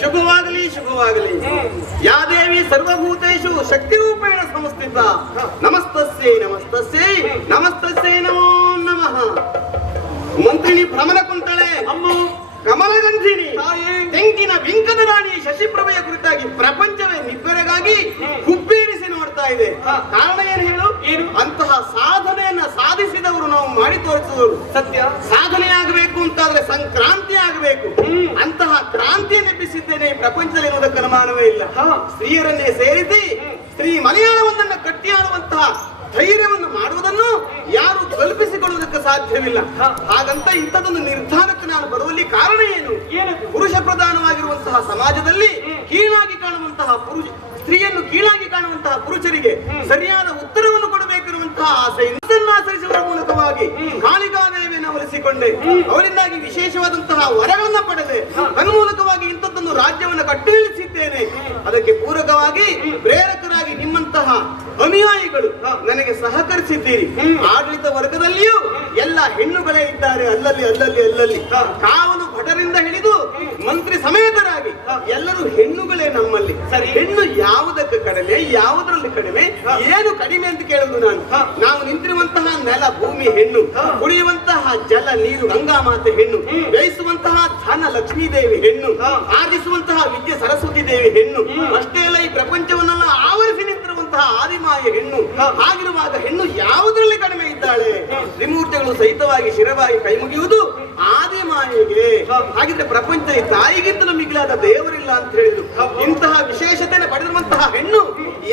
ಶುಭವಾಗಲಿ ಶುಭವಾಗಲಿ. ಯಾ ದೇವಿ ಸರ್ವಭೂತೇಷು ಶಕ್ತಿ ರೂಪೇಣ ಸಮಸ್ಥಿತ. ನಮಸ್ತಸ್ಯೈ ನಮಸ್ತಸ್ಯೈ ನಮಸ್ತಸ್ಯೈ ನಮೋ ನಮಃ. ಮಂತ್ರಿಣಿ ಭ್ರಮಣ ಕುಂತಳೆ ಅಮ್ಮ ಕಮಲಗಂಧಿನಿ ತೆಂಗಿನ ಬಿಂಕದ ರಾಣಿ ಶಶಿಪ್ರಭೆಯ ಕುರಿತಾಗಿ ಪ್ರಪಂಚವೇ ನಿಬ್ಬೆರಗಾಗಿ ಹುಬ್ಬೇರಿಸಿ ನೋಡ್ತಾ ಇದೆ. ಕಾರಣ ಏನು ಹೇಳು? ಅಂತಹ ಸಾಧನೆಯನ್ನ ಸಾಧಿಸಿದವರು ನಾವು ಮಾಡಿ ತೋರಿಸಿದವರು. ಸತ್ಯ. ಸಾಧನೆ ಆಗಬೇಕು ಅಂತಾದ್ರೆ ಸಂಕ್ರಾಂತಿ ಆಗಬೇಕು. ಅಂತಹ ಕ್ರಾಂತಿಯನ್ನು ಎಬ್ಬಿಸಿದ್ದೇನೆ ಈ ಪ್ರಪಂಚದಲ್ಲಿ ಎನ್ನುವುದಕ್ಕೆ ಅನುಮಾನವೇ ಇಲ್ಲ. ಸ್ತ್ರೀಯರನ್ನೇ ಸೇರಿಸಿ ಸ್ತ್ರೀ ಮಲಯಾಳವೊಂದನ್ನು ಕಟ್ಟಿಯಾಡುವಂತಹ ಧೈರ್ಯವನ್ನು ಮಾಡುವುದನ್ನು ಯಾರು ಕಲ್ಪಿಸಿಕೊಳ್ಳುವುದಕ್ಕೆ ಸಾಧ್ಯವಿಲ್ಲ. ಹಾಗಂತ ಇಂಥದೊಂದು ನಿರ್ಧಾರಕ್ಕೆ ನಾನು ಬರುವಲ್ಲಿ ಕಾರಣ ಏನು? ಪುರುಷ ಪ್ರಧಾನವಾಗಿರುವಂತಹ ಸಮಾಜದಲ್ಲಿ ಕೀಳಾಗಿ ಕಾಣುವಂತಹ ಸ್ತ್ರೀಯನ್ನು ಕೀಳಾಗಿ ಕಾಣುವಂತಹ ಪುರುಷರಿಗೆ ಸರಿಯಾದ ಉತ್ತರವನ್ನು ಕೊಡಬೇಕಿರುವಂತಹ ಆಸೆಯನ್ನು ಆಚರಿಸುವ ಮೂಲಕವಾಗಿ ಕಾಳಿಕಾದೇವಿಯನ್ನು ಒಲಿಸಿಕೊಂಡೆ. ಅವರಿಂದಾಗಿ ವಿಶೇಷವಾದಂತಹ ವರಗಳನ್ನು ಪಡೆದೆ. ತನ್ಮೂಲಕವಾಗಿ ಇಂಥದ್ದೊಂದು ರಾಜ್ಯವನ್ನು ಕಟ್ಟಿಳಿಸಿದ್ದೇನೆ. ಅದಕ್ಕೆ ಪೂರಕವಾಗಿ ಪ್ರೇರಕರಾಗಿ ನಿಮ್ಮಂತಹ ಅನುಯಾಯಿಗಳು ನನಗೆ ಸಹಕರಿಸಿದ್ದೀರಿ. ಆಡಳಿತ ವರ್ಗದಲ್ಲಿಯೂ ಎಲ್ಲ ಹೆಣ್ಣುಗಳೇ ಇದ್ದಾರೆ. ಅಲ್ಲಲ್ಲಿ ಅಲ್ಲಲ್ಲಿ ಅಲ್ಲಲ್ಲಿ ಕಾವಲು ಭಟರಿಂದ ಹಿಡಿದು ಮಂತ್ರಿ ಸಮೇತರಾಗಿ ಎಲ್ಲರೂ ಹೆಣ್ಣುಗಳೇ ನಮ್ಮಲ್ಲಿ. ಸರಿ, ಹೆಣ್ಣು ಯಾವುದಕ್ಕೆ ಕಡಿಮೆ, ಯಾವುದರಲ್ಲಿ ಕಡಿಮೆ, ಏನು ಕಡಿಮೆ ಅಂತ ಕೇಳುವುದು ನಾವು ನಿಂತಿರುವಂತಹ ನೆಲ ಭೂಮಿ ಹೆಣ್ಣು, ಕುಡಿಯುವಂತಹ ಜಲ ನೀರು ಗಂಗಾ ಮಾತೆ ಹೆಣ್ಣು, ಬೇಯಿಸುವಂತಹ ಧನ ಲಕ್ಷ್ಮೀ ದೇವಿ ಹೆಣ್ಣು, ಆರ್ಜಿಸುವಂತಹ ವಿದ್ಯೆ ಸರಸ್ವತಿ ದೇವಿ ಹೆಣ್ಣು. ಅಷ್ಟೇ ಅಲ್ಲ, ಈ ಪ್ರಪಂಚವನ್ನೆಲ್ಲ ಆವರಿಸಿ ನಿಂತಿರುವಂತಹ ಆದಿಮಾಯ ಹೆಣ್ಣು. ಹಾಗಿರುವಾಗ ಹೆಣ್ಣು ಯಾವುದರಲ್ಲಿ ಕಡಿಮೆ ಇದ್ದಾಳೆ? ತ್ರಿಮೂರ್ತಿಗಳು ಸಹಿತವಾಗಿ ಶಿರವಾಗಿ ಕೈ ಮುಗಿಯುವುದು ಆದಿಮಾಯೆಗೆ. ಹಾಗಿದ್ರೆ ಪ್ರಪಂಚದ ತಾಯಿಗಿಂತಲೂ ಮಿಗಿಲಾದ ದೇವರಿಲ್ಲ ಅಂತ ಹೇಳಿದ್ರು. ಇಂತಹ ವಿಶೇಷತೆಯನ್ನು ಪಡೆದಿರುವಂತಹ ಹೆಣ್ಣು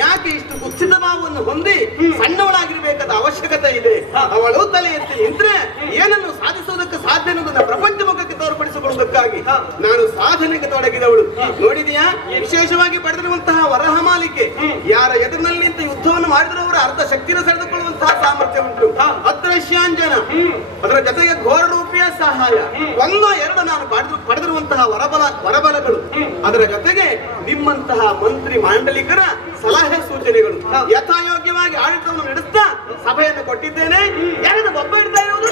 ಯಾಕೆ ಇಷ್ಟು ಕುತ್ಸಿತ ಭಾವವನ್ನು ಹೊಂದಿ ಸಣ್ಣವಳಾಗಿರ್ಬೇಕಾದ ಅವಶ್ಯಕತೆ ಇದೆ? ಅವಳು ತಲೆ ಎತ್ತಿ ನಿಂತ್ರೆ ಏನನ್ನು ಸಾಧಿಸುವುದಕ್ಕೆ ಸಾಧ್ಯ ಅನ್ನೋದನ್ನ ಪ್ರಪಂಚ ಮುಖಕ್ಕೆ ತೋರ್ಪಡಿಸಿಕೊಳ್ಳುವುದಕ್ಕಾಗಿ ನಾನು ಸಾಧನೆಗೆ ತೊಡಗಿದವಳು. ನೋಡಿದೆಯಾ? ವಿಶೇಷವಾಗಿ ಪಡೆದಿರುವಂತಹ ವರಹಮಾಲಿಕೆ ಯಾರ ಎದುರಿನಲ್ಲಿ ನಿಂತು ಯುದ್ಧವನ್ನು ಮಾಡಿದ್ರು ಅವರ ಅರ್ಧ ಶಕ್ತಿಯನ್ನು ಸೆಳೆದುಕೊಳ್ಳುವಂತಹ ಸಾಮರ್ಥ್ಯ ಉಂಟು. ಅದ್ರಶ್ಯಾಂಜನ, ಅದರ ಜೊತೆಗೆ ಘೋರ ರೂಪಿಯ ಸಹಾಯ, ಒಂದೋ ಎರಡು ನಾನು ಪಡೆದಿರುವಂತಹ ವರಬಲಗಳು, ಅದರ ಜೊತೆಗೆ ನಿಮ್ಮಂತಹ ಮಂತ್ರಿ ಮಾಂಡಲಿಕರ ಸಲಹೆ ಸೂಚನೆಗಳು, ಯಥಾಯೋಗ್ಯವಾಗಿ ಆಡಳಿತವನ್ನು ನಡೆಸ್ತಾ ಸಭೆಯನ್ನು ಕೊಟ್ಟಿದ್ದೇನೆ. ಯಾರಾದ್ರೂ ಒಬ್ಬ ಇಡ್ತಾ ಇರೋದು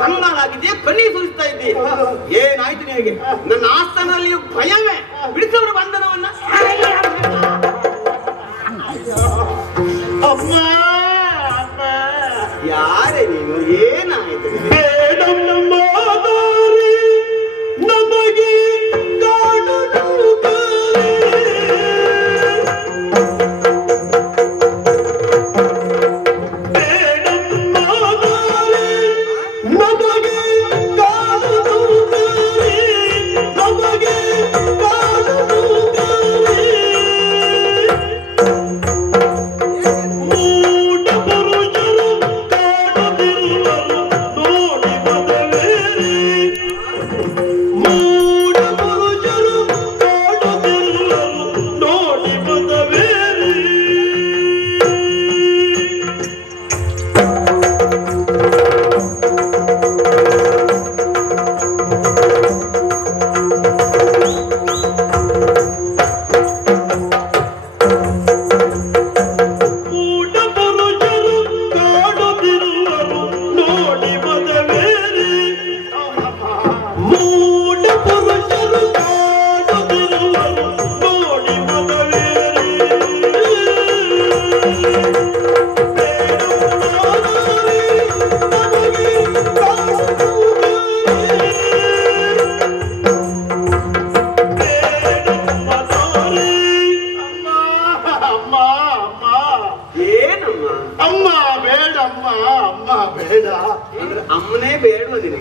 ಕಂಗಾಲಾಗಿದೆಯಾ? ಕಣ್ಣೀರು ಸುರಿಸ್ತಾ ಇದ್ದೀಯ. ಏನಾಯ್ತು ನಿನಗೆ? ನನ್ನ ಆಸ್ಥಾನದಲ್ಲಿಯೂ ಭಯವೇ. ಬಿಡಿಸೋರು ಬಂಧನವನ್ನ. ಅಮ್ಮ ಯಾರೇ ನೀನು? ಏನಾಯ್ತು ನಿನಗೆ? Go!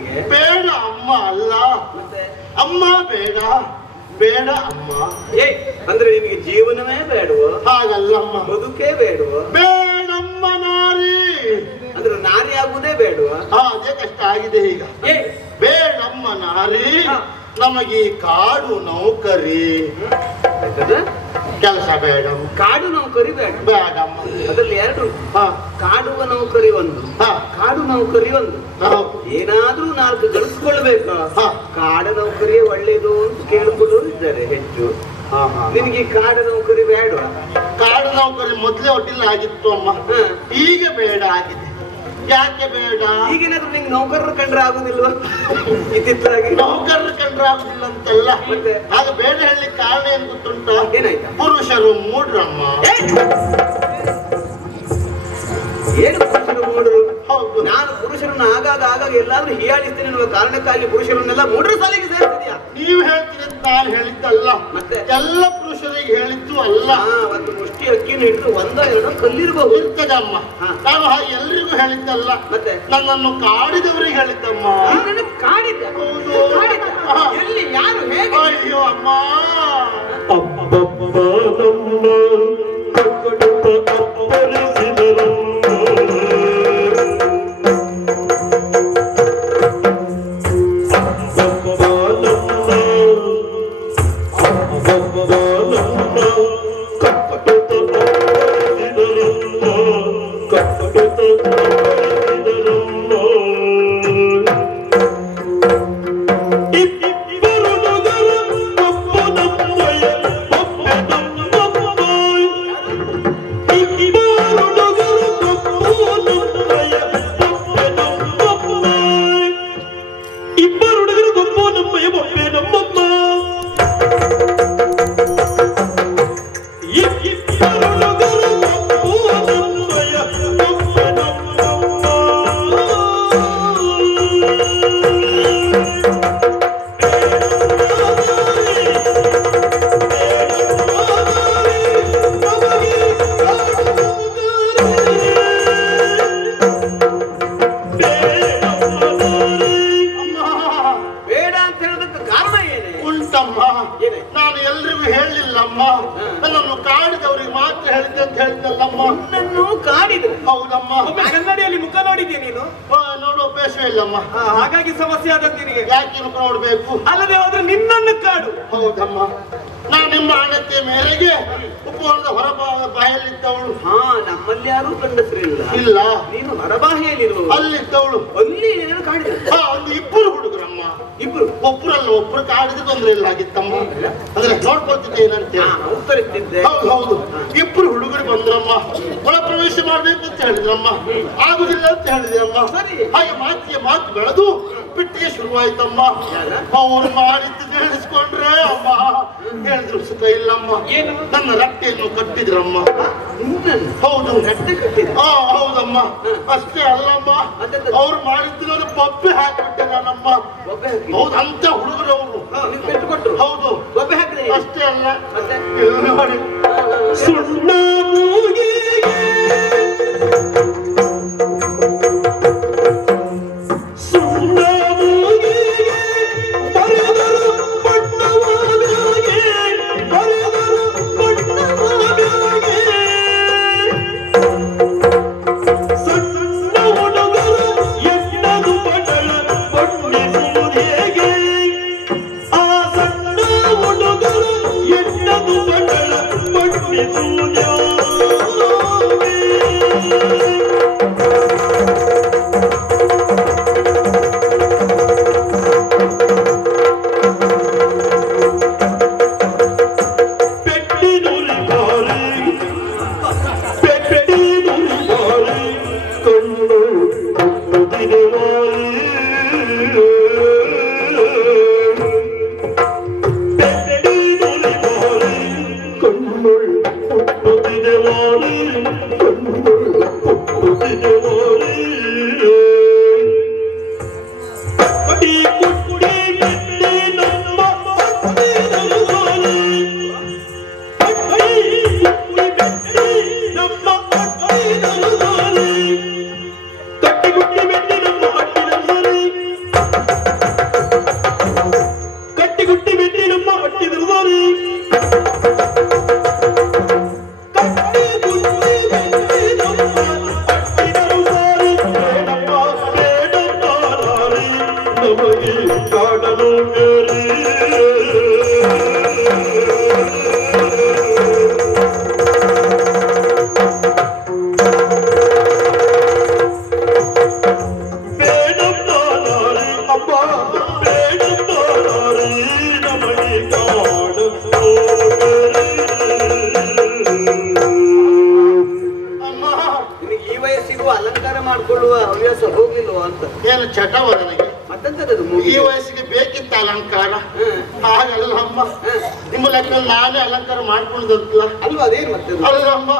ನಿನಗೆ? ಬೇಡ ಅಮ್ಮ ಅಲ್ಲ, ಮತ್ತೆ ಅಮ್ಮ ಬೇಡ, ಬೇಡ ಅಮ್ಮ. ಅಂದ್ರೆ ನಿನಗೆ ಜೀವನವೇ ಬೇಡವ? ಹಾಗಲ್ಲಮ್ಮ, ಬದುಕೇ ಬೇಡವ? ಬೇಡಮ್ಮ ನಾರಿ. ಅಂದ್ರೆ ನಾರಿ ಆಗುವುದೇ ಬೇಡವ? ಅದೇ ಕಷ್ಟ ಆಗಿದೆ ಈಗ. ಬೇಡಮ್ಮ ನಾರಿ, ನಮಗೆ ಕಾಡು ನೌಕರಿ ಕೆಲಸ ಬೇಡ. ಕಾಡು ನೌಕರಿ ಬೇಡ? ಬೇಡಮ್ಮ. ಅದ್ರಲ್ಲಿ ಎರಡು, ಕಾಡುವ ನೌಕರಿ ಒಂದು, ಕಾಡು ನೌಕರಿ ಒಂದು. ಏನಾದ್ರೂ 4 ಗಳಿಸ್ಕೊಳ್ಬೇಕು, ಕಾಡ ನೌಕರಿಯೇ ಒಳ್ಳೇದು ಅಂತ ಕೇಳಿಕೊಳ್ಳೋರು ಇದ್ದಾರೆ ಹೆಚ್ಚು. ನಿನಗೆ ಕಾಡ ನೌಕರಿ ಬೇಡ? ಕಾಡು ನೌಕರಿ ಮೊದ್ಲೇ ಒಟ್ಟಿಲ್ಲ ಆಗಿತ್ತು ಅಮ್ಮ, ಈಗ ಬೇಡ ಆಗಿದೆ. ಯಾಕೆ ಬೇಡ? ಈಗೇನಾದ್ರೂ ನಿಂಗೆ ನೌಕರರು ಕಂಡ್ರೆ ಆಗುದಿಲ್ವಾ? ಇತ್ತಿತ್ತಲಾಗಿ ನೌಕರರು ಕಂಡ್ರೆ ಆಗುದಿಲ್ಲ ಅಂತಲ್ಲ, ಮತ್ತೆ ಆಗ ಬೇಡ ಹೇಳಿ ಕಾರಣ ಏನ್ ಗೊತ್ತುಂಟ? ಏನಾಯ್ತಾ? ಪುರುಷರು ಮೂಡ್ರಮ್ಮ. ಏನು ಪುರುಷರು ಮೂಡ್ರು? ಹೌದು, ನಾನು ಪುರುಷರನ್ನ ಆಗಾಗ ಎಲ್ಲಾದ್ರೂ ಹೀಯಾಳಿಸ್ತೇನೆ ಎನ್ನುವ ಕಾರಣಕ್ಕಾಗಿ ಪುರುಷರನ್ನೆಲ್ಲ ಮೂಡ್ರ ಸಾಲಿಗೆ ಸೇರಿಸಿದ್ಯಾ? ನೀವು ಹೇಳ್ತೀರಿ ಅಂತ ನಾನು ಹೇಳಿದ್ದಲ್ಲ, ಮತ್ತೆ ಎಲ್ಲ ಪುರುಷರಿಗೆ ಹೇಳಿದ್ದು ಅಲ್ಲ. ಒಂದು ಮುಷ್ಟಿ ಅಕ್ಕಿನ ಹಿಡಿದು 1-2 ಕಲ್ಲಿರಬಹುದು. ಇರ್ತದಮ್ಮ, ನಾನು ಹಾಗೆ ಎಲ್ರಿಗೂ ಹೇಳಿದ್ದಲ್ಲ, ಮತ್ತೆ ನನ್ನನ್ನು ಕಾಡಿದವರಿಗೆ ಹೇಳಿದ್ದಮ್ಮ. ಕಾಡಿದ್ದ? ಎಲ್ಲಿ, ಯಾರು, ಹೇಗೆ? ಅಯ್ಯೋ ಅಮ್ಮ, ನಾನು ಎಲ್ರಿಗೂ ಹೇಳಿಲ್ಲಮ್ಮ, ನನ್ನನ್ನು ಕಾಡಿದವರಿಗೆ ಮಾತ್ರ ಹೇಳಿದ್ದೆ ಅಂತ ಹೇಳಿದ್ದಲ್ಲಮ್ಮ. ನನ್ನನ್ನು ಕಾಡಿದ್ರು? ಹೌದಮ್ಮ. ಕನ್ನಡಿಯಲ್ಲಿ ಮುಖ ನೋಡಿದ್ಯಾ ನೀನು? ನೋಡುವ ಅಭ್ಯಾಸ ಇಲ್ಲಮ್ಮ, ಹಾಗಾಗಿ ಸಮಸ್ಯೆ ಆದದ್ದು ನಿನಗೆ. ಯಾಕೆ ಮುಖ ನೋಡ್ಬೇಕು? ಅಲ್ಲದೆ ಹೋದ್ರೆ ನಿನ್ನನ್ನು ಕಾಡು. ಹೌದಮ್ಮ, ನಾನು ನಿಮ್ಮ ಅಣತಿಯ ಮೇರೆಗೆ ಉಪವನದ ಹೊರಬಾಯಲ್ಲಿದ್ದವಳು. ನಮ್ಮಲ್ಲಿ ಯಾರು ಗಂಡಸರಿಲ್ಲ. ಇಲ್ಲ, ನೀನು ಹೊರಬಾಹಿಯಲ್ಲಿರುವ ಅಲ್ಲಿದ್ದವಳು. ಅಲ್ಲಿ ಏನನ್ನು ಕಾಡಿದ? ಒಂದು 2 ಹುಡುಗರಮ್ಮ. ಇಬ್ರು? ಒಬ್ಬರಲ್ಲ, ಒಬ್ರು ಕಾಡಿದ್ರೆ ತೊಂದ್ರೆ ಇಲ್ಲ ಆಗಿತ್ತಮ್ಮ. ಅಂದ್ರೆ ನೋಡ್ಕೊಳ್ತಿದ್ದೆ ಏನಂತೆ ಉತ್ತರಿಸ್ತಿದ್ದೆ. ಹೌದು ಹೌದು, 2 ಹುಡುಗರು ಬಂದ್ರಮ್ಮ. ಒಳ ಪ್ರವೇಶ ಮಾಡ್ಬೇಕು ಅಂತ ಹೇಳಿದ್ರಮ್ಮ, ಆಗುದಿಲ್ಲ ಅಂತ ಹೇಳಿದ್ರಮ್ಮ. ಹಾಗೆ ಮಾತು ಬೆಳೆದು ಬಿಟ್ಟಿಗೆ ಶುರುವಾಯ್ತಮ್ಮ. ಅವ್ರು ಮಾಡಿದ್ದು ಹೇಳಿಸ್ಕೊಂಡ್ರೆ ಅಮ್ಮ, ಹೇಳಿದ್ರು ಸುಖ ಇಲ್ಲಮ್ಮ. ನನ್ನ ರಟ್ಟೆಯನ್ನು ಕಟ್ಟಿದ್ರಮ್ಮ. ಹೌದು, ರಟ್ಟೆ ಕಟ್ಟಿದ? ಹೌದಮ್ಮ. ಅಷ್ಟೇ ಅಲ್ಲಮ್ಮ, ಅವ್ರು ಮಾಡಿದ್ದು ನಾನು ಬೊಬ್ಬೆ ಹಾಕಿಬಿಟ್ಟೆ ನಾನಮ್ಮ. ಹೌದು, ಅಂತ ಹುಡುಗರು ಅವರು. ಕಟ್ಟಿಕೊಟ್ರು? ಹೌದು, ಬೊಬ್ಬೆ ಹಾಕಿದೆ. ಅಷ್ಟೇ ಅಲ್ಲ, ನೋಡಿ ಸುಣ್ಣ ನಮಗೆ ಕಾಡಲು ಮಾಡಿಕೊಳ್ಳುವ ಹವ್ಯಾಸ ಹೋಗ್ಲಿಲ್ವ ಅಂತ. ಏನು ಚಟವ ನನಗೆ ಮತ್ತಂತದ್ದು ಈ ವಯಸ್ಸಿಗೆ ಬೇಕಿತ್ತ ಅಲಂಕಾರ? ಹಾಗಲ್ಲ ಅಮ್ಮ, ನಿಮ್ಮ ಲೆಕ್ಕ ನಾನೇ ಅಲಂಕಾರ ಮಾಡ್ಕೊಂಡಲ್ಲ ಅಲ್ವಾ? ಅದೇನು ಮತ್ತೆ ಅಲ್ಲಮ್ಮ,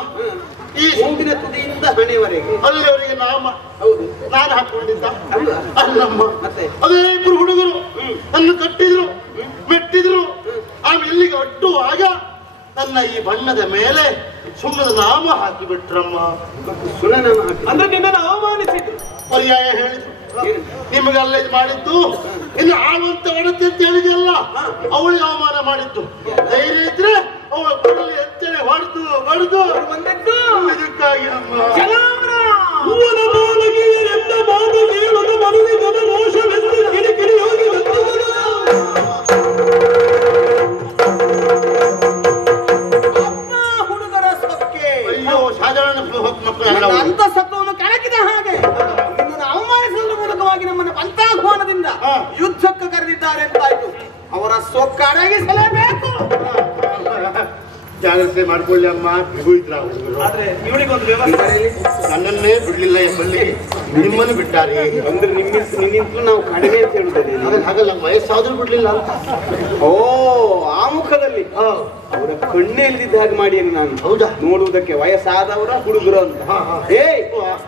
ಈ ಮೂಗಿನ ತುದಿಯಿಂದ ಹಣೆವರೆಗೆ ಅಲ್ಲಿವರೆಗೆ ನಾಮ ಹೌದು ನಾನು ಹಾಕೊಂಡಿದ್ದ ಅಲ್ವಾ? ಅಲ್ಲಮ್ಮ, ಮತ್ತೆ ಅದೇ ಇಬ್ರು ಹುಡುಗರು ನನ್ನ ಕಟ್ಟಿದ್ರು ಮೆಟ್ಟಿದ್ರು. ಆಮೇಲೆ ಇಲ್ಲಿಗೆ ಒಟ್ಟುವಾಗ ನನ್ನ ಈ ಬಣ್ಣದ ಮೇಲೆ ಸುಮ್ಮದ ನಾಮ ಹಾಕಿಬಿಟ್ರಮ್ಮ. ಸುಳ್ಳನಾಮ ಹಾಕಿ ಅಂದ್ರೆ ನಿನ್ನನ್ನು ಅವಮಾನಿಸಿದ್ರು, ಪರ್ಯಾಯ ಹೇಳಿದ್ರು. ನಿಮಗೆಲ್ಲ ಇದು ಮಾಡಿದ್ದು ಇನ್ನು ಆಳುವಂತ ಒಡತಿ ಅಂತ ಹೇಳಿದೆಯಲ್ಲ, ಅವಳಿಗೆ ಅವಮಾನ ಮಾಡಿದ್ದು. ಧೈರ್ಯ ಇದ್ರೆ ಅವಳ ಕೊಡಲಿ ಎತ್ತನೆ ಹೊಡೆದು ಹೊಡೆದು ಬಂದದ್ದು ಇದಕ್ಕಾಗಿ ಅಮ್ಮ. ಹುಡುಗರ ಸೊಕ್ಕೆ ಅಯ್ಯೋ, ಸಾಧಾರಣ ಮಕ್ಕಳು ಅಂತ ಸತ್ವವನ್ನು ಕಣಕಿದ ಹಾಗೆ ನಿನ್ನನ್ನು ಅವಮಾನಿಸುವುದರ ಮೂಲಕವಾಗಿ ನಮ್ಮನ್ನು ಪಂಥಾಹ್ವಾನದಿಂದ ಯುದ್ಧಕ್ಕೆ ಕರೆದಿದ್ದಾರೆ ಅಂತಾಯ್ತು. ಅವರ ಸೊಕ್ಕ ಅಡಗಿಸಲೇಬೇಕು. ಜಾಗ್ರತೆ ಮಾಡ್ಕೊಳ್ಳಿ ಅಮ್ಮ. ಹೋಯ್ತ್ರ ಆದ್ರೆ ಇವಳಿಗೊಂದು ವ್ಯವಸ್ಥೆ. ನನ್ನನ್ನೇ ಬಿಡ್ಲಿಲ್ಲ ಎಂಬಲ್ಲಿ ನಿಮ್ಮನ್ನು ಬಿಟ್ಟಾರೆ. ಅಂದ್ರೆ ನಿನ್ನಿಂತಲೂ ನಾವು ಕಡಿಮೆ ಅಂತ ಹೇಳುತ್ತೇನೆ. ಅದನ್ನ ಹಾಗಲ್ಲ, ವಯಸ್ಸಾದ್ರೂ ಬಿಡ್ಲಿಲ್ಲ ಅಂತ. ಓ, ಆ ಮುಖದಲ್ಲಿ ಅವರ ಕಣ್ಣೇ ಇಲ್ದಿದ್ದ ಹಾಗೆ ಮಾಡಿ ನಾನು. ಹೌದಾ? ನೋಡುವುದಕ್ಕೆ ವಯಸ್ಸಾದವರ ಹುಡುಗರು ಅಂತ.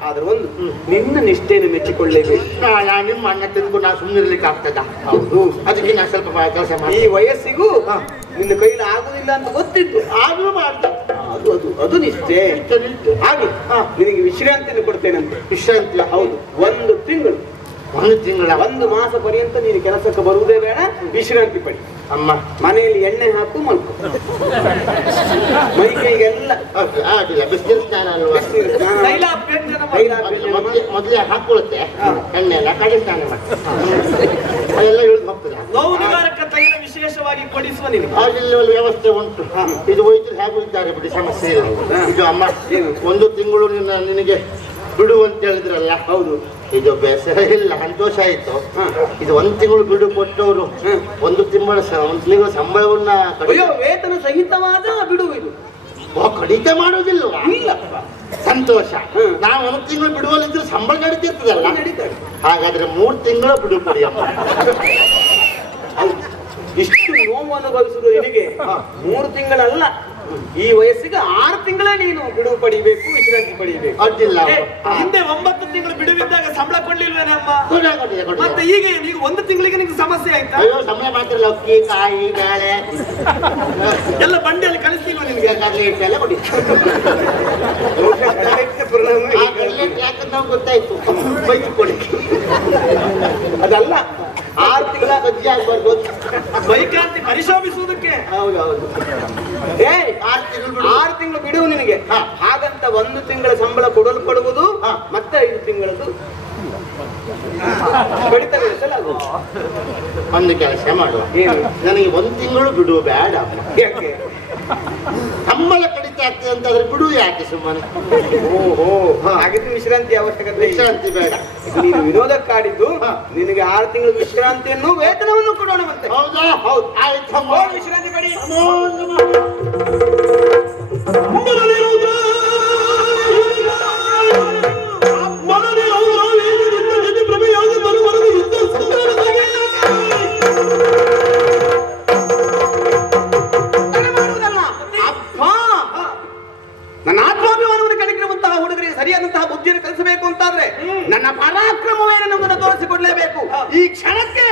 ಆದ್ರೆ ಒಂದು ನಿನ್ನ ನಿಷ್ಠೆಯನ್ನು ಮೆಚ್ಚಿಕೊಳ್ಳೇಬೇಕು. ನಾನು ನಿಮ್ಮ ಅಣ್ಣ ತಿಂದು ನಾ ಸುಮ್ಮನಿರ್ಲಿಕ್ಕೆ ಆಗ್ತದ? ಹೌದು, ಅದಕ್ಕೆ ನಾ ಸ್ವಲ್ಪ ಕೆಲಸ ಮಾಡಿ. ಈ ವಯಸ್ಸಿಗೂ ನಿನ್ನ ಕೈಲಿ ಆಗುದಿಲ್ಲ ಅಂತ ಗೊತ್ತಿತ್ತು, ಆದ್ರೂ ಮಾಡ್ದೆ. ಅದು ಅದು ಅದು ನಿಷ್ಠೆ. ಹಾಗೆ ನಿನಗೆ ವಿಶ್ರಾಂತಿಯನ್ನು ಕೊಡ್ತೇನಂತೆ. ವಿಶ್ರಾಂತಿ? ಹೌದು, 1 ತಿಂಗಳು, 1 ತಿಂಗಳ 1 ಮಾಸ ಪರ್ಯಂತ ನೀನು ಕೆಲಸಕ್ಕೆ ಬರುವುದೇ ಬೇಡ, ವಿಶ್ರಾಂತಿ ಪಡಿ. ಅಮ್ಮ, ಮನೆಯಲ್ಲಿ ಎಣ್ಣೆ ಹಾಕು, ಮಲ್ಕೊ. ಮೈ ಕೈಗೆಲ್ಲ ಆಗಿಲ್ಲ, ಬಿಸಿಲು ಸ್ನಾನ ಅಲ್ವಾ? ಮೊದಲೇ ಹಾಕೊಳ್ಳುತ್ತೆ ಎಣ್ಣೆ ಎಲ್ಲ, ಕಡೆ ಸ್ನಾನ ಮಾಡಿ ಅದೆಲ್ಲ ಇಳಿದು ಹೋಗ್ತದೆ. ನೋವು ನಿವಾರಕ ತೈಲ ವಿಶೇಷವಾಗಿ ಕೊಡಿಸುವ ನಿನಗೆ ಆಗಿಲ್ಲ, ವ್ಯವಸ್ಥೆ ಉಂಟು. ಇದು ವೈದ್ಯರು ಹೇಗೂ ಇದ್ದಾರೆ ಬಿಡಿ, ಸಮಸ್ಯೆ ಇಲ್ಲ. ಇದು ಅಮ್ಮ, 1 ತಿಂಗಳು ನಿನಗೆ ಬಿಡು ಅಂತ ಹೇಳಿದ್ರಲ್ಲ. ಹೌದು, ಇದು ಬೇಸರ ಇಲ್ಲ, ಸಂತೋಷ ಆಯ್ತು. ಇದು 1 ತಿಂಗಳು ಬಿಡು ಕೊಟ್ಟವರು 1 ತಿಂಗಳ ಸಂಬಳವನ್ನ ಅಯ್ಯೋ, ವೇತನ ಸಹಿತವಾದ ಬಿಡುವು ಇದು. ಕಡಿತ ಮಾಡೋದಿಲ್ವಾ? ಇಲ್ಲಪ್ಪ, ಸಂತೋಷ. ನಾವು 1 ತಿಂಗಳು ಬಿಡುವಲ್ಲಿದ್ರೆ ಸಂಬಳ ನಡೀತಿರ್ತದಲ್ಲ. ನಡೀತಾರೆ. ಹಾಗಾದ್ರೆ 3 ತಿಂಗಳು ಬಿಡು ಕೊಡಿ ಅಮ್ಮ. ಇಷ್ಟು ನೋವು ಅನುಭವಿಸುವುದು ನಿನಗೆ 3 ತಿಂಗಳಲ್ಲ, ಈ ವಯಸ್ಸಿಗೆ 6 ತಿಂಗಳೇ ನೀನು ಬಿಡುವು ಪಡಿಬೇಕು, ವಿಶ್ರಾಂತಿ ಪಡಿಬೇಕು. ಅಡ್ಡಿಲ್ಲ. ಹಿಂದೆ 9 ತಿಂಗಳು ಬಿಡುವಿದ್ದಾಗ ಸಂಬಳ ಕೊಡ್ಲಿಲ್ವೇನೆ ಅಮ್ಮ? ಕೊಡಿ. ಮತ್ತೆ ಈಗ 1 ತಿಂಗಳಿಗೆ ನಿಮ್ಗೆ ಸಮಸ್ಯೆ ಆಯ್ತಾ? ಅಯ್ಯೋ, ಸಮಯ ಮಾತ್ರ ಅಕ್ಕಿ, ಕಾಯಿ, ಬೇಳೆ ಎಲ್ಲ ಬಂಡಿಯಲ್ಲಿ ಕಳಿಸ್ಲಿಲ್ವ ನಿನ್ಗೆ? ಕಡಲೆ ಹಿಟ್ಟು ಎಲ್ಲ ಕೊಡಿ. ಯಾಕಂದ್ರೆ ನಾವು ಗೊತ್ತಾಯ್ತು, ಬೈಕ್ ಕೊಡಿ. ಅದಲ್ಲ, 6 ತಿಂಗಳ ಸಜ್ಜೆ ಆಗ್ಬಾರ್ದು. ಬೈಕಾಂತಿ ಪರಿಶೋಭಿಸುವುದಕ್ಕೆ. ಹೌದೌದು. 6 ತಿಂಗಳು ಬಿಡುವು ನಿನಗೆ. ಹಾಗಂತ 1 ತಿಂಗಳ ಸಂಬಳ ಕೊಡಲ್ಪಡುವುದು, ಮತ್ತೆ 5 ತಿಂಗಳದ್ದು ಕಡಿತಗೊಳಿಸಲಾಗುವುದು. ಒಂದು ಕೆಲಸ ಮಾಡುವ, ನನಗೆ 1 ತಿಂಗಳು ಬಿಡುವ ಬೇಡ. ಯಾಕೆ? ಸಂಬಳ ಕಡಿತ ಆಗ್ತದೆ ಅಂತಾದ್ರೆ ಬಿಡುವ ಯಾಕೆ ಸುಮ್ಮನೆ? ಓಹೋ, ಹಾಗಿದ್ರೆ ವಿಶ್ರಾಂತಿ ಅವಶ್ಯಕತೆ. ವಿಶ್ರಾಂತಿ ಬೇಡ. ನೀನು ವಿನೋದಕ್ಕಾಡಿದ್ದು, ನಿನಗೆ 6 ತಿಂಗಳು ವಿಶ್ರಾಂತಿಯನ್ನು ವೇತನವನ್ನು ಕೊಡೋಣ ಮತ್ತೆ. ಹೌದಾ? ಹೌದು, ಆಯ್ತು. ವಿಶ್ರಾಂತಿ ಪಡಿ. ನನ್ನ ಆತ್ಮಾಭಿಮಾನವನ್ನು ಕಣಕಿರುವಂತಹ ಹುಡುಗರಿಗೆ ಸರಿಯಾದಂತಹ ಬುದ್ಧಿಯನ್ನು ಕಲಿಸಬೇಕು ಅಂತಾದ್ರೆ ನನ್ನ ಪರಾಕ್ರಮವೇನೆನ್ನುವುದನ್ನು ತೋರಿಸಿಕೊಡ್ಲೇಬೇಕು. ಈ ಕ್ಷಣಕ್ಕೆ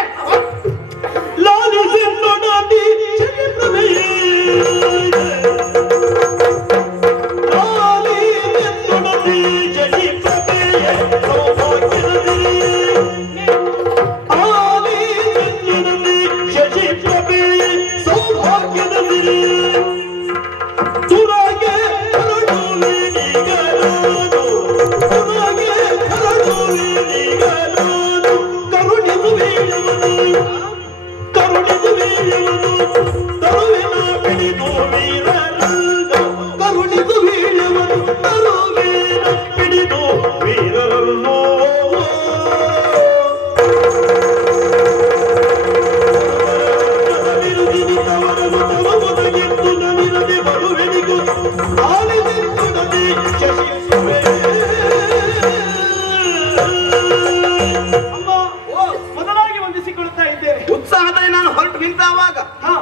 ಮಾತು ನಿಂತಾವಾಗ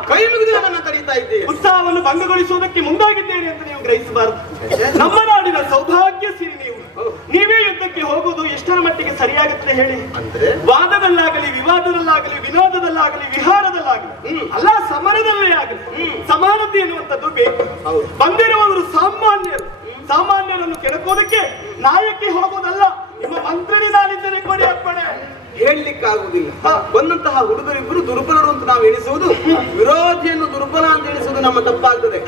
ಕೈ ಮುಗಿದು ನನ್ನನ್ನು ತಡೀತಾ ಇದ್ದೇವೆ. ಉತ್ಸಾಹವನ್ನು ಭಂಗಗೊಳಿಸುವುದಕ್ಕೆ ಮುಂದಾಗಿದ್ದೇನೆ ಅಂತ ನೀವು ಗ್ರಹಿಸಬಾರದು. ನಮ್ಮ ನಾಡಿನ ಸೌಭಾಗ್ಯ ಸಿರಿ ನೀವು. ನೀವೇ ಯುದ್ಧಕ್ಕೆ ಹೋಗುವುದು ಎಷ್ಟರ ಮಟ್ಟಿಗೆ ಸರಿಯಾಗುತ್ತೆ ಹೇಳಿ? ಅಂದ್ರೆ ವಾದದಲ್ಲಾಗಲಿ, ವಿವಾದದಲ್ಲಾಗಲಿ, ವಿನೋದದಲ್ಲಾಗಲಿ, ವಿಹಾರದಲ್ಲಾಗಲಿ, ಅಲ್ಲ ಸಮರದಲ್ಲೇ ಆಗಲಿ ಸಮಾನತೆ ಎನ್ನುವಂಥದ್ದು ಬೇಕು. ಬಂದಿರುವವರು ಸಾಮಾನ್ಯರನ್ನು ಕೆಣಕೋದಕ್ಕೆ ನಾಯಕಿ ಹೋಗುವುದಲ್ಲ. ನಿಮ್ಮ ಮಂತ್ರಿ ನಾನಿದ್ದರೆ ಕೊಡಿ ಅಪ್ಪಣೆ. ಹೇಳಲಿಕ್ಕಾಗುವುದಿಲ್ಲ. ಬಂದಂತಹ ಹುಡುಗರಿಬ್ಬರು ದುರ್ಬಲರು ಅಂತ ನಾವು ಎಣಿಸುವುದು, ವಿರೋಧಿಯನ್ನು ದುರ್ಬಲ ಅಂತ ಎಣಿಸುವುದು ನಮ್ಮ ತಪ್ಪಾಗ್ತದೆ.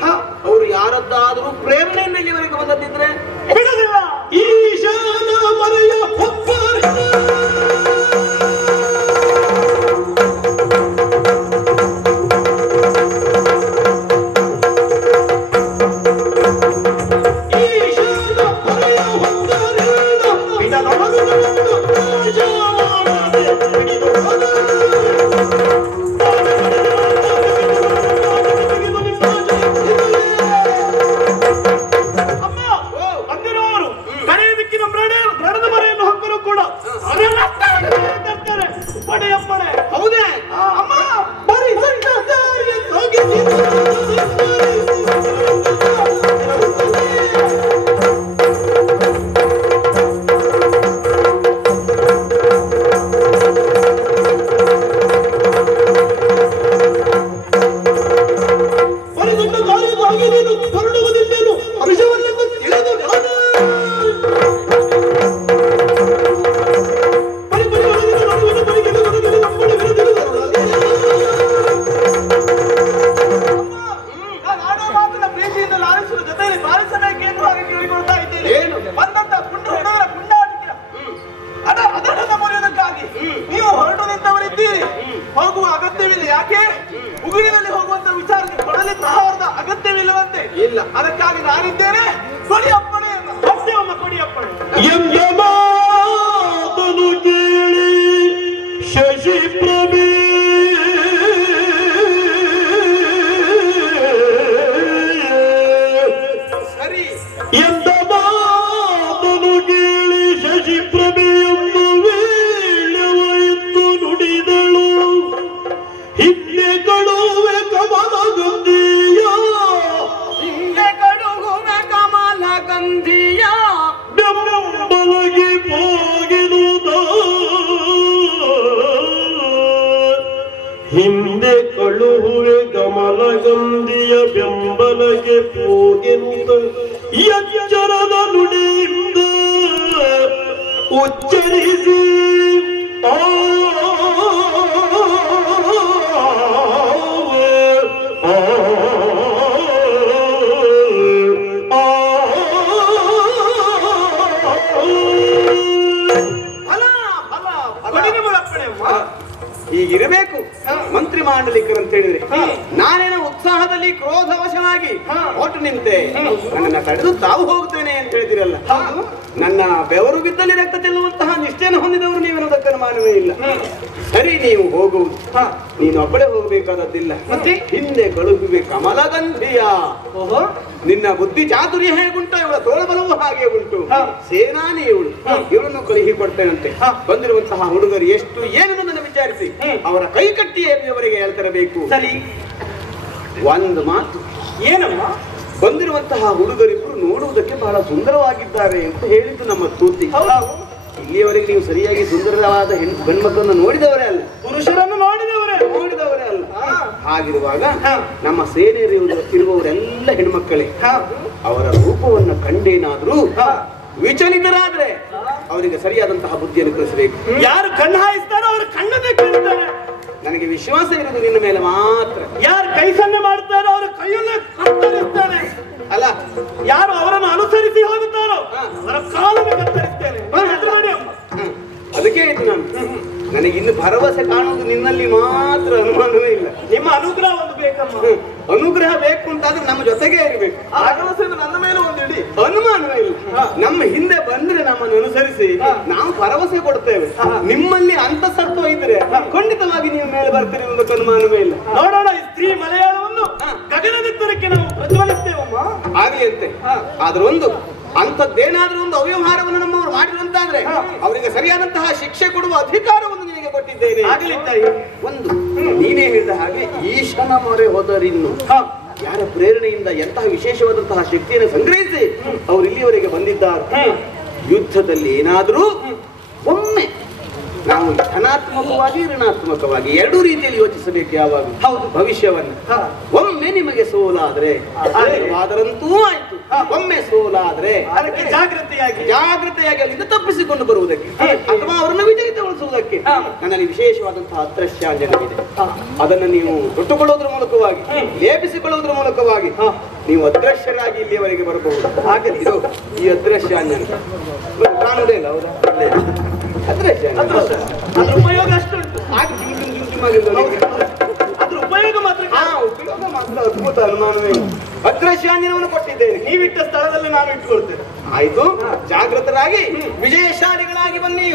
ಅವರು ಯಾರದ್ದಾದರೂ ಪ್ರೇರಣೆಯಿಂದ ಇಲ್ಲಿವರೆಗೆ ಬಂದದ್ದಿದ್ರೆ ಬಿಡುವುದಿಲ್ಲ. ಈಶಾನ ಮರೆಯ ಹೋಗುವ ಅಗತ್ಯವಿಲ್ಲ. ಯಾಕೆ? ಉಗುಳಿನಲ್ಲಿ ಹೋಗುವಂತ ವಿಚಾರಕ್ಕೆ ಕೊಡಲಿ ಪ್ರಹಾರದ ಅಗತ್ಯವಿಲ್ಲವಂತೆ. ಇಲ್ಲ, ಅದಕ್ಕಾಗಿ ನಾನಿದ್ದೇನೆ. ಕೊಡಿ ಅಪ್ಪಣೆ, ಸತ್ಯವನ್ನ ಕೊಡಿ ಅಪ್ಪಣೆ. ಕೇಳಿ ಶಶಿ ಪ್ರಭೆ ಸರಿ ಎಂದ ಮಾತನು ಕೇಳಿ ಶಶಿ ಪ್ರಭೆಯನ್ನು ವೇಳವೈತು ನುಡಿದಳು. ಹಿಂದೆ ಕಳುವೆ ಕಮಲ ಗಂಧಿಯ, ಹಿಂದೆ ಕಡುಗುವೆ ಕಮಲ ಗಂಧಿಯ, ಬೆಂಬಲಗೆ ಹೋಗಿರುವುದ. ಹಿಂದೆ ಕಳುಹುವೆ ಕಮಲಗಂಧಿಯ ಬೆಂಬಲಗೆ ಹೋಗೆನುತ ಎಚ್ಚರದ ನುಡಿಯಿಂದ ಉಚ್ಚರಿಸಿ ಆ ಹೀಗಿರಬೇಕು ಮಂತ್ರಿ ಮಾಡಲಿಕ್ಕರು ಅಂತ ಹೇಳಿದ್ರೆ. ನಾನೇನೋ ಉತ್ಸಾಹದಲ್ಲಿ ಕ್ರೋಧವಶನಾಗಿ ಓಟು ನಿಂತೆ, ನನ್ನನ್ನ ತಡೆದು ತಾವು ಹೋಗುತ್ತೇನೆ ಅಂತ ಹೇಳಿದಿರಲ್ಲ. ನನ್ನ ಬೆವರು ಬಿದ್ದಲ್ಲಿ ರಕ್ತ ಚೆಲ್ಲುವಂತಹ ನಿಷ್ಠೆಯನ್ನು ಹೊಂದಿದವರು ನೀವೆನ್ನುವುದಕ್ಕೆ ಅನುಮಾನವೇ ಇಲ್ಲ. ಸರಿ, ನೀವು ಹೋಗುವುದು, ನೀನು ಒಬ್ಬಳೇ ಹೋಗಬೇಕಾದದ್ದಿಲ್ಲ. ಮತ್ತೆ ಹಿಂದೆ ಕಳುಹುವೆ ಕಮಲಗಂಧಿಯ. ಓಹೋ, ನಿನ್ನ ಬುದ್ಧಿ ಚಾತುರ್ಯ ಹೇಗುಂಟು, ಇವಳ ತೋಳಬಲವೂ ಹಾಗೆ ಉಂಟು. ಸೇನಾನಿ ಇವಳು, ಇವಳನ್ನು ಕಳುಹಿ ಕೊಡ್ತೇನಂತೆ. ಬಂದಿರುವಂತಹ ಹುಡುಗರು ಎಷ್ಟು ಏನೆಂದು ನನ್ನ ವಿಚಾರಿಸಿ ಅವರ ಕೈ ಕಟ್ಟಿ ಅವರಿಗೆ ಹೇಳ್ತಿರಬೇಕು. ಸರಿ, ಒಂದು ಮಾತು. ಏನಮ್ಮ? ಬಂದಿರುವಂತಹ ಹುಡುಗರಿಬ್ಬರು ನೋಡುವುದಕ್ಕೆ ಬಹಳ ಸುಂದರವಾಗಿದ್ದಾರೆ ಅಂತ ಹೇಳಿದ್ದು ನಮ್ಮ ತೂತಿ. ಇಲ್ಲಿಯವರೆಗೆ ನೀವು ಸರಿಯಾಗಿ ಸುಂದರವಾದ ಹೆಣ್ಮಕ್ಕಳನ್ನು ನೋಡಿದವರೇ ಅಲ್ಲ, ಪುರುಷರನ್ನು ನೋಡಿದವರೇ ಅಲ್ಲ. ಹಾಗಿರುವಾಗ ನಮ್ಮ ಸೇನೆಯಲ್ಲಿ ಇರುವವರೆಲ್ಲ ಹೆಣ್ಮಕ್ಕಳೇ. ಅವರ ರೂಪವನ್ನು ಕಂಡೇನಾದ್ರೂ ವಿಚಲಿತರಾದ್ರೆ ಅವರಿಗೆ ಸರಿಯಾದಂತಹ ಬುದ್ಧಿಯನ್ನು ಕಲಿಸಬೇಕು. ಯಾರು ಕಣ್ಣು ಹಾಯಿಸ್ತಾರೋ ಅವರು ಕಣ್ಣನ್ನೇ ಕೇಳ್ತಾರೆ. ನನಗೆ ವಿಶ್ವಾಸ ಇರುವುದು ನಿನ್ನ ಮೇಲೆ ಮಾತ್ರ. ಯಾರು ಕೈ ಸನ್ನೆ ಮಾಡ್ತಾರೋ ಅವರ ಕೈಯನ್ನೇ ಕತ್ತರಿಸ್ತಾನೆ. ಅಲ್ಲ, ಯಾರು ಅವರನ್ನು ಅನುಸರಿಸಿ ಹೋಗುತ್ತಾರೋ ಅವರ ಕಾಲನ್ನು ಕತ್ತರಿಸ್ತೇನೆ. ಅದಕ್ಕೆ ಆಯ್ತು ನಾನು. ನನಗೆ ಇನ್ನು ಭರವಸೆ ಕಾಣುವುದು ನಿನ್ನಲ್ಲಿ ಮಾತ್ರ, ಅನುಮಾನವೇ ಇಲ್ಲ. ನಿಮ್ಮ ಅನುಗ್ರಹ ಒಂದು ಬೇಕಮ್ಮ. ಅನುಗ್ರಹ ಬೇಕು ಅಂತಾದ್ರೆ ನಮ್ಮ ಜೊತೆಗೆ ಇರಬೇಕು. ಭರವಸೆ ನನ್ನ ಮೇಲೆ ಒಂದು ಇಡಿ, ಅನುಮಾನವೇ ಇಲ್ಲ. ನಮ್ಮ ಹಿಂದೆ ಬಂದ್ರೆ ನಮ್ಮನ್ನು ಅನುಸರಿಸಿ ನಾವು ಭರವಸೆ ಕೊಡ್ತೇವೆ. ನಿಮ್ಮಲ್ಲಿ ಅಂತಸತ್ವ ಇದ್ರೆ ಖಂಡಿತವಾಗಿ ನೀವು ಮೇಲೆ ಬರ್ತೀರಿ ಎಂಬುದಕ್ಕೆ ಅನುಮಾನವೇ ಇಲ್ಲ. ನೋಡೋಣ, ಈ ಸ್ತ್ರೀ ಮಲಯಾಳವನ್ನು ಗಗನದೆತ್ತರಕ್ಕೆ ನಾವು ಪ್ರಜ್ವಲಿಸ್ತೇವಮ್ಮ. ಆಗಲಿ ಅಂತೆ. ಆದ್ರೆ ಒಂದು ಅಂಥದ್ದೇನಾದ್ರೂ ಒಂದು ಅವ್ಯವಹಾರವನ್ನು ನಮ್ಮವರು ಮಾಡಿರುವಂತಾದ್ರೆ ಅವರಿಗೆ ಸರಿಯಾದಂತಹ ಶಿಕ್ಷೆ ಕೊಡುವ ಅಧಿಕಾರವನ್ನು ನಿನಗೆ ಕೊಟ್ಟು ಕೊಟ್ಟಿದ್ದೇನೆ. ಆಗಲಿ ತಾಯಿ. ಒಂದು ನೀನೇ ಹೇಳಿದ ಹಾಗೆ ಈಶನ ಮೊರೆ ಹೋದರಿನ್ನು ಯಾರ ಪ್ರೇರಣೆಯಿಂದ ಎಂತಹ ವಿಶೇಷವಾದಂತಹ ಶಕ್ತಿಯನ್ನು ಸಂಗ್ರಹಿಸಿ ಅವರು ಇಲ್ಲಿಯವರೆಗೆ ಬಂದಿದ್ದಾರೆ. ಯುದ್ಧದಲ್ಲಿ ಏನಾದರೂ ಒಮ್ಮೆ ನಾವು ಧನಾತ್ಮಕವಾಗಿ ಋಣಾತ್ಮಕವಾಗಿ ಎರಡೂ ರೀತಿಯಲ್ಲಿ ಯೋಚಿಸಬೇಕು. ಯಾವಾಗ ಹೌದು ಭವಿಷ್ಯವನ್ನು ಒಮ್ಮೆ ನಿಮಗೆ ಸೋಲಾದ್ರೆ ವಾದರಂತೂ ಆಯ್ತು, ಒಮ್ಮೆ ಸೋಲಾದ್ರೆ ಅದಕ್ಕೆ ಜಾಗೃತೆಯಾಗಿ ಅಲ್ಲಿಂದ ತಪ್ಪಿಸಿಕೊಂಡು ಬರುವುದಕ್ಕೆ ಅಥವಾ ಅವರನ್ನು ವಿಚಲಿತಗೊಳಿಸುವುದಕ್ಕೆ ನನ್ನಲ್ಲಿ ವಿಶೇಷವಾದಂತಹ ಅದ್ರಶ್ಯಾಂಜನವಿದೆ. ಅದನ್ನು ನೀವು ತೊಟ್ಟುಕೊಳ್ಳುವುದರ ಮೂಲಕವಾಗಿ ಲೇಪಿಸಿಕೊಳ್ಳುವುದರ ಮೂಲಕವಾಗಿ ನೀವು ಅದೃಶ್ಯರಾಗಿ ಇಲ್ಲಿಯವರೆಗೆ ಬರಬಹುದು. ಹಾಗೆ ಇದು ಈ ಅದೃಶ್ಯಾಂಜನ ಕಾಣುವುದೇ ಇಲ್ಲ. ಹೌದಾ? ಅದ್ರ ಉಪಯೋಗ ಅಷ್ಟುಂಟು. ಅದ್ರ ಉಪಯೋಗ ಮಾತ್ರ ಉಪಯೋಗ ಮಾತ್ರ ಅದ್ಭುತ. ಅನುಮಾನವೇ ಅದ್ರಶ್ಯಾಂಜನವನ್ನು ಕೊಟ್ಟಿದ್ದೇನೆ. ನೀವಿಟ್ಟ ಸ್ಥಳದಲ್ಲಿ ನಾನು ಇಟ್ಕೊಳ್ತೇನೆ. ಆಯ್ತು, ಜಾಗೃತರಾಗಿ ವಿಜಯಶಾಲಿಗಳಾಗಿ ಬನ್ನಿ.